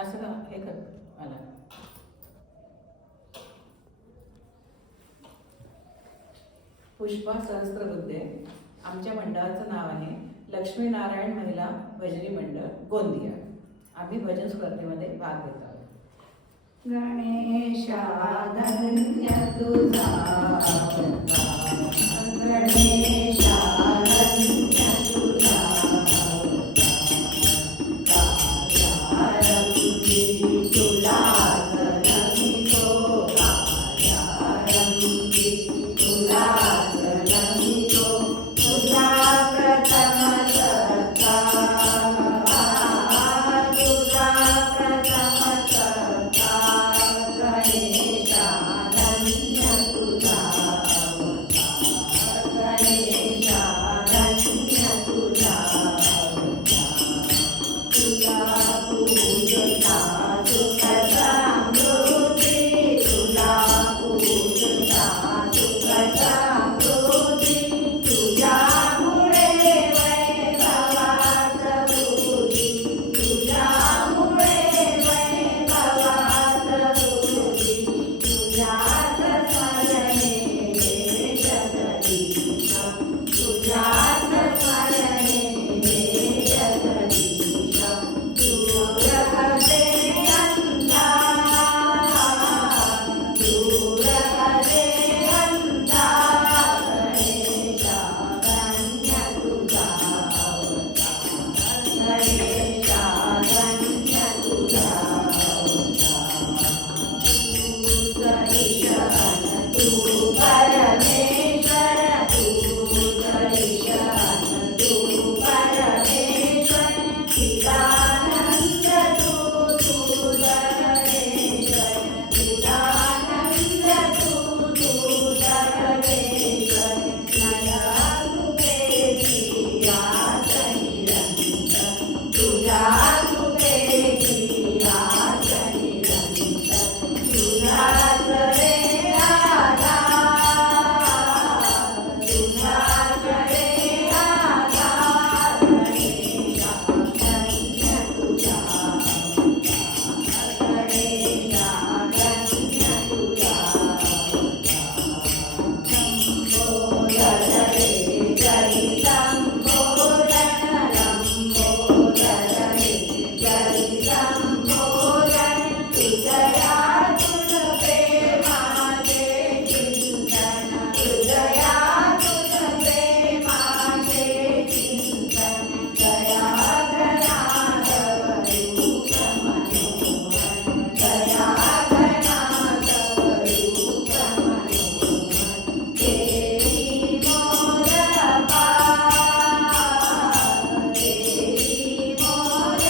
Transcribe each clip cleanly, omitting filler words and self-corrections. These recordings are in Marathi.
असं का हे कर मला. पुष्पा सहस्त्रबुद्धे. आमच्या मंडळाचं नाव आहे लक्ष्मीनारायण महिला भजनी मंडळ गोंदिया. आम्ही भजन स्पर्धेमध्ये भाग घेत आहोत. गणेशा धन्य तुझा अवतार, गणेशा धन्य तुझा कार्यारंभी तुलाच नमितो, कार्यारंभी तुलाच नमितो, तुझा प्रथम सत्कार, तुझा प्रथम सत्कार. गणेशा धन्य तुझा अवतार, गणेशा धन्य तुझा अवतार. तुला पूजता सुख समृद्धी, तुला पूजता सुख समृद्धी, तुझ्यामुळे वैभवात वृद्धी, तुझ्यामुळे वैभवात वृद्धी. तुझ्याच स्मरणे जगदीश, तुझ्याच स्मरणे जगदीश. दूर हसे अंधार, दूर हसे अंधार. गणेशा धन्य तुझा अवतार, गणेशा धन्य तुझा अवतार. तू परमेश्वर, तू ईशान, तू परमेश्वर. चिदानंद तू सर्वेश्वर, चिदानंद तू सर्वेश्वर. नया रूपे श्रीयास निरंतर, तुझ्या रूपे श्रीयास निरंतर. तुझाच रे आधार, तुझाच रे आधार. गणेशा धन्य तुझा अवतार, गणेशा धन्य तुझा अवतार. संबोधन रे जरी संबोधन, लंबोदर रे जरी संबोधन. हृदयातून प्रेमाचे चिंतन, हृदयातून प्रेमाचे चिंतन. दयाघनाथ रूप मनोहर, दयाघनाथ रूप मनोहर. देवी मोर पार, देवी मोर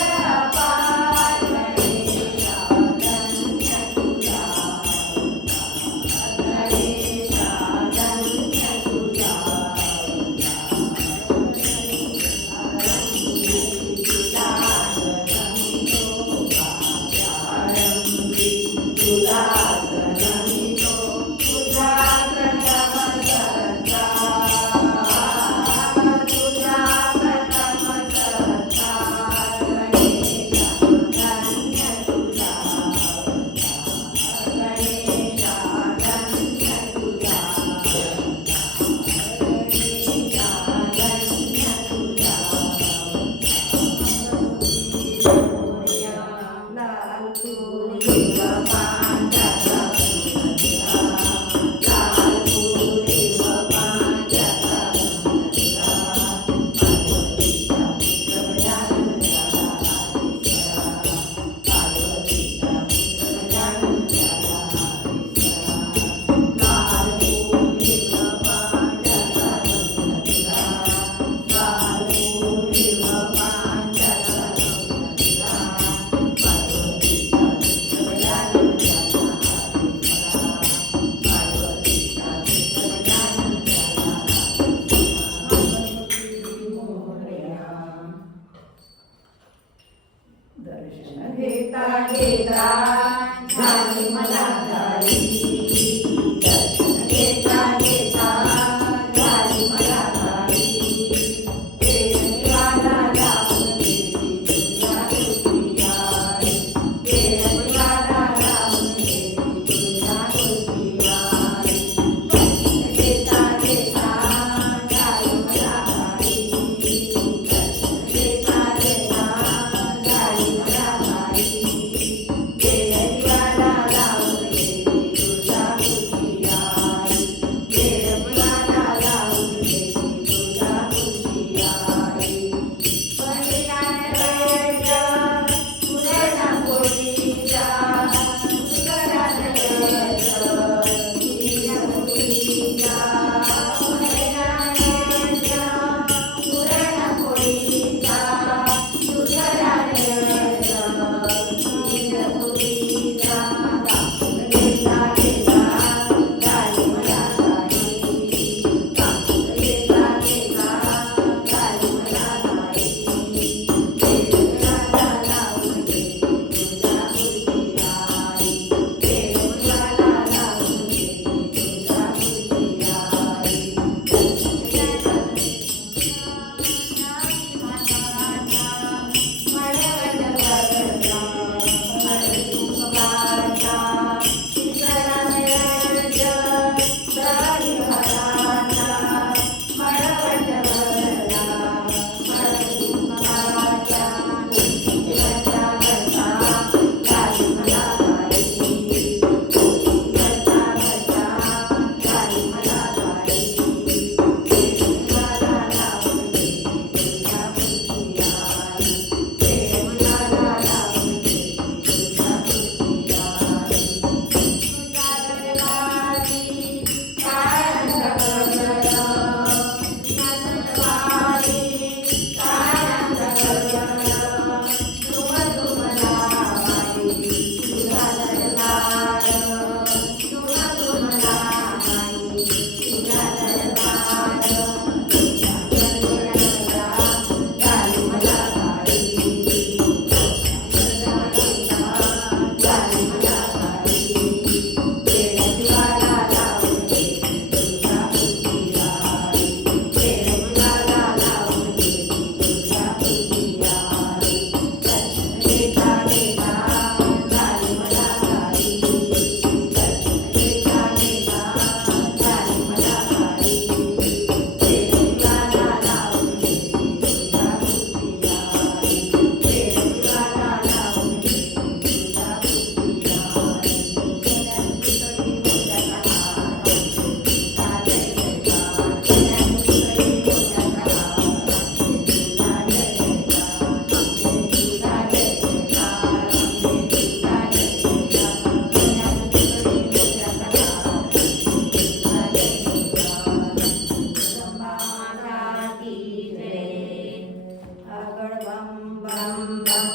पार. गणेशा धन्य तुझा अवतार, गणेशा धन्य तुझा अवतार. तुलाच नमितो, तुझा प्रथम सत्कार, तुझा प्रथम सत्कार. गणेशा धन्य तुझा अवतार, गणेशा धन्य तुझा अवतार, गणेशा धन्य तुझा अवतार. लाल फुले पांढरा फुलला, लाल फुले पांढरा फुलला. पार्वतीचा पुत्र झाला हरीशरा, पार्वतीचा पुत्र झाला हरीशरा. लाल फुले पांढरा फुलला, लाल फुले पांढरा फुलला. पार्वतीचा पुत्र झाला हरीशरा, पार्वतीचा पुत्र झाला हरीशरा. मोरया. दर्शन घेता घेता झाली मला घाई, दर्शन घेता घेता झाली मला घाई. प्रेम निघाला लावून देवी तुझ्या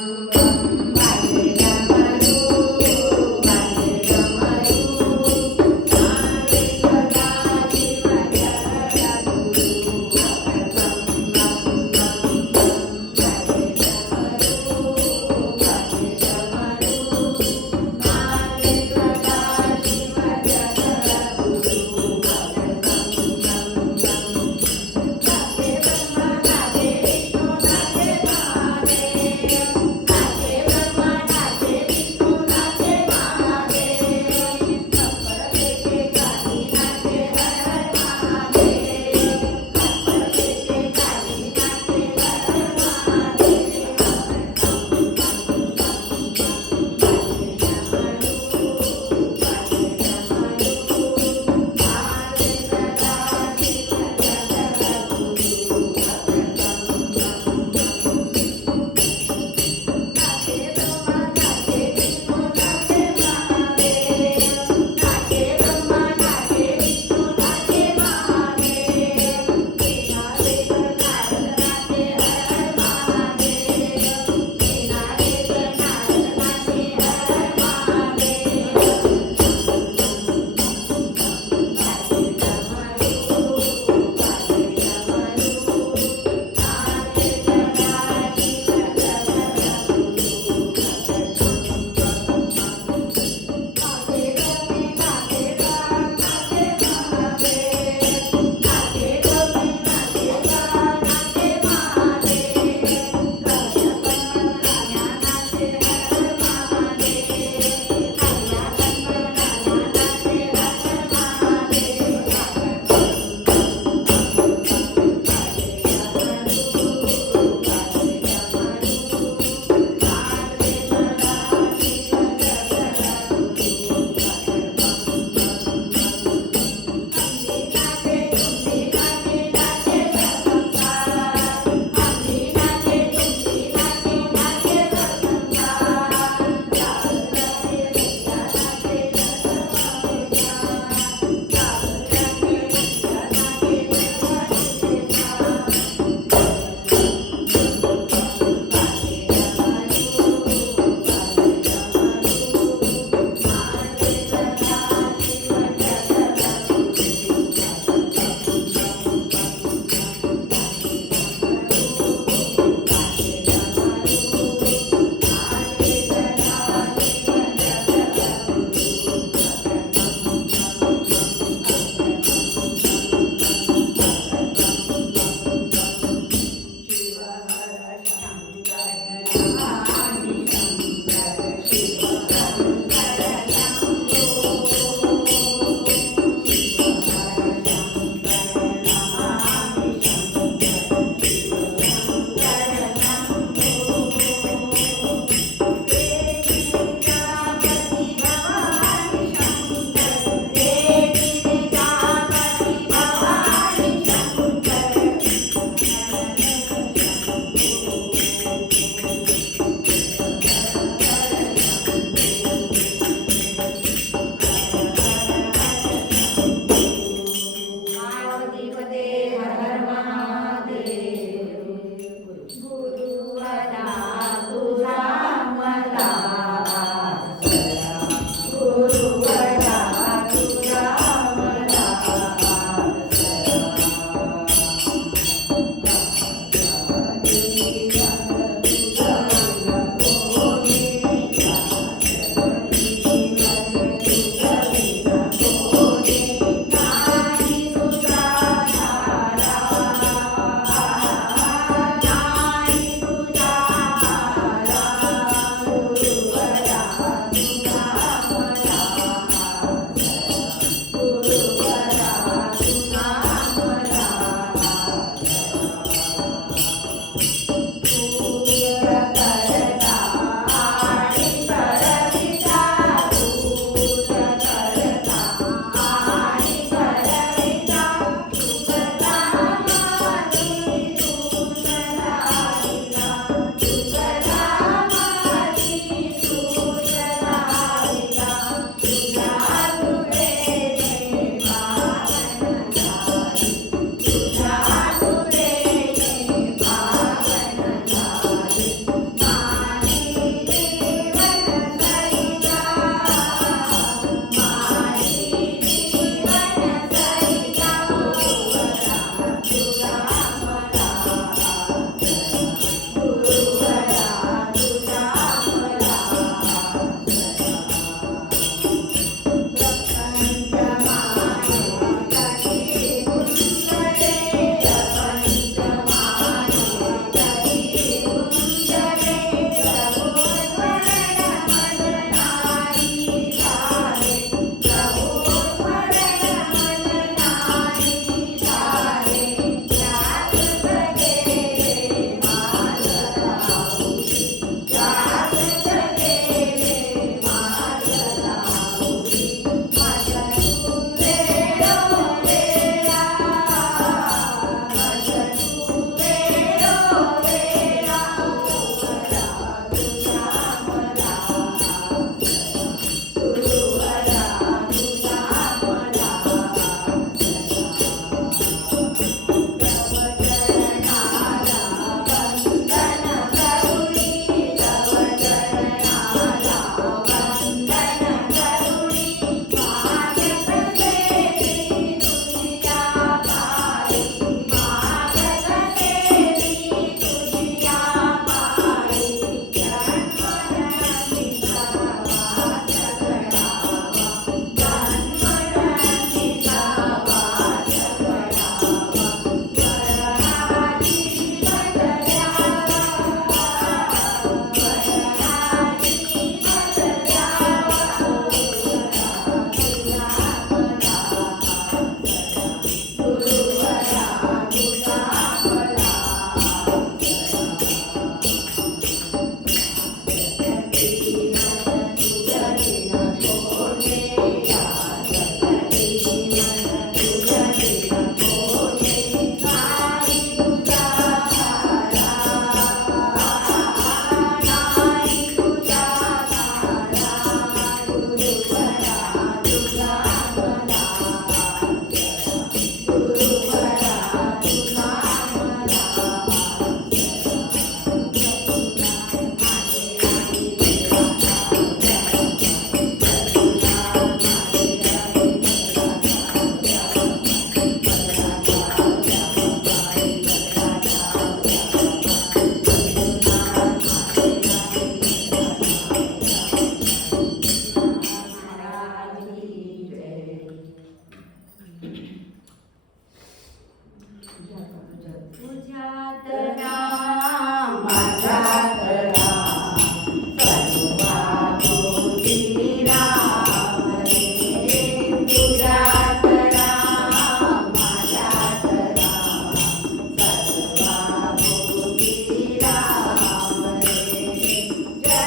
Thank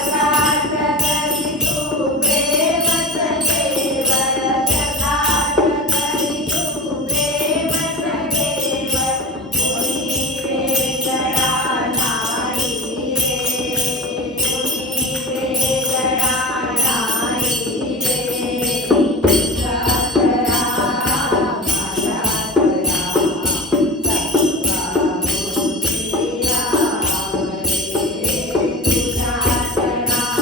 जगात तरी तू प्रेमच केवळ जगात तरी तू प्रेमच केवळ कोणी वेगळा नाही रे कोणी वेगळा नाही रे तुझा तरा माझा तरा सर्व गोष्टी आवडे तुझा तरा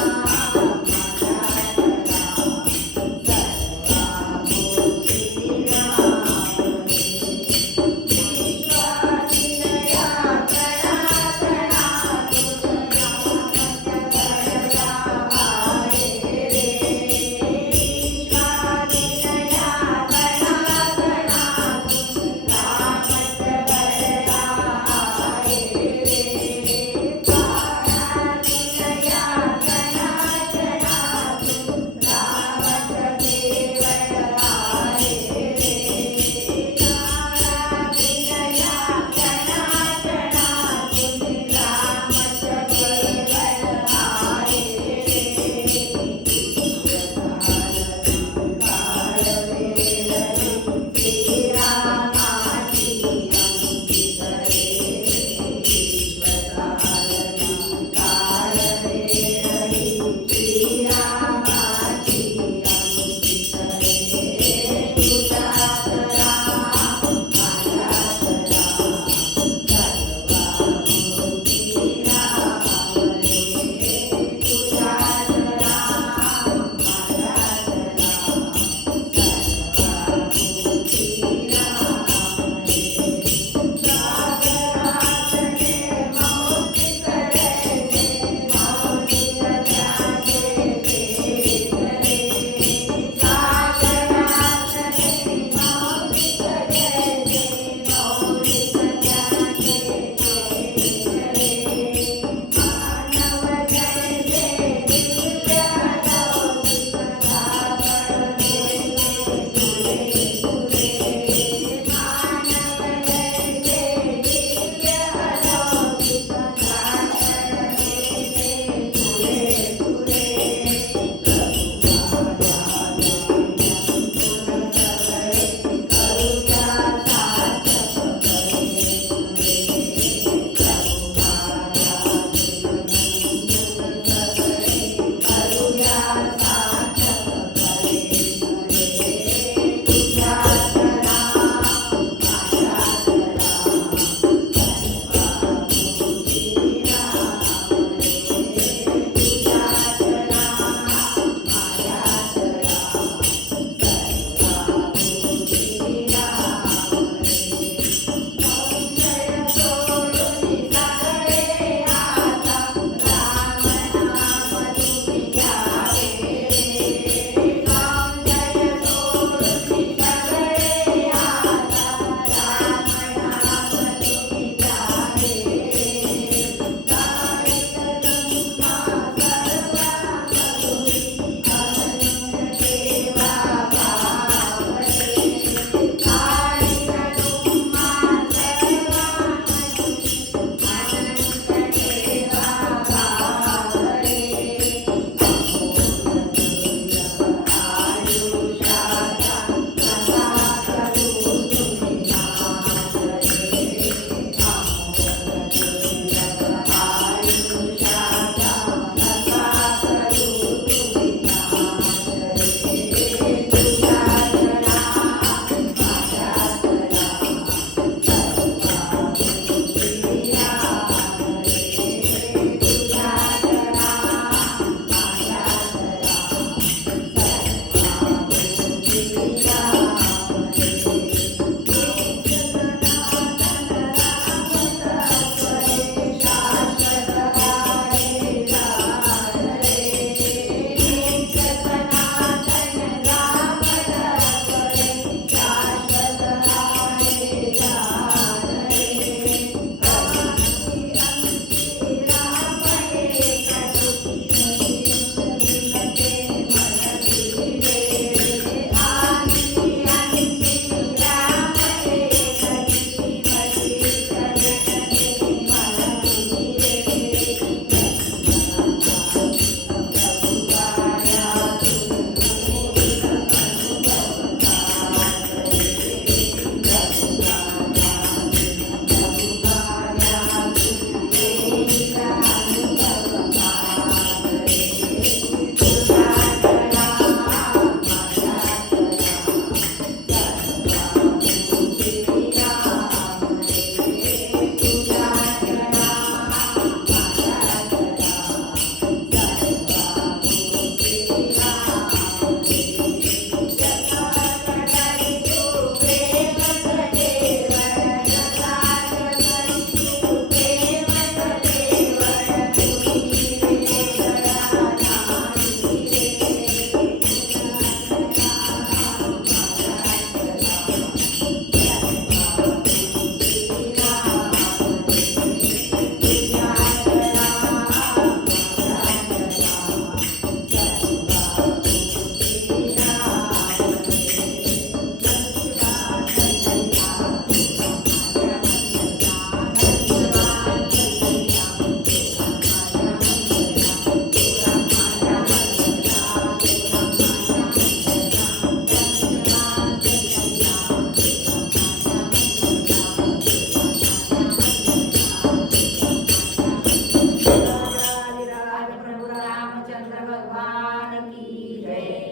भगवान की जय.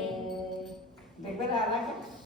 एकदा आला का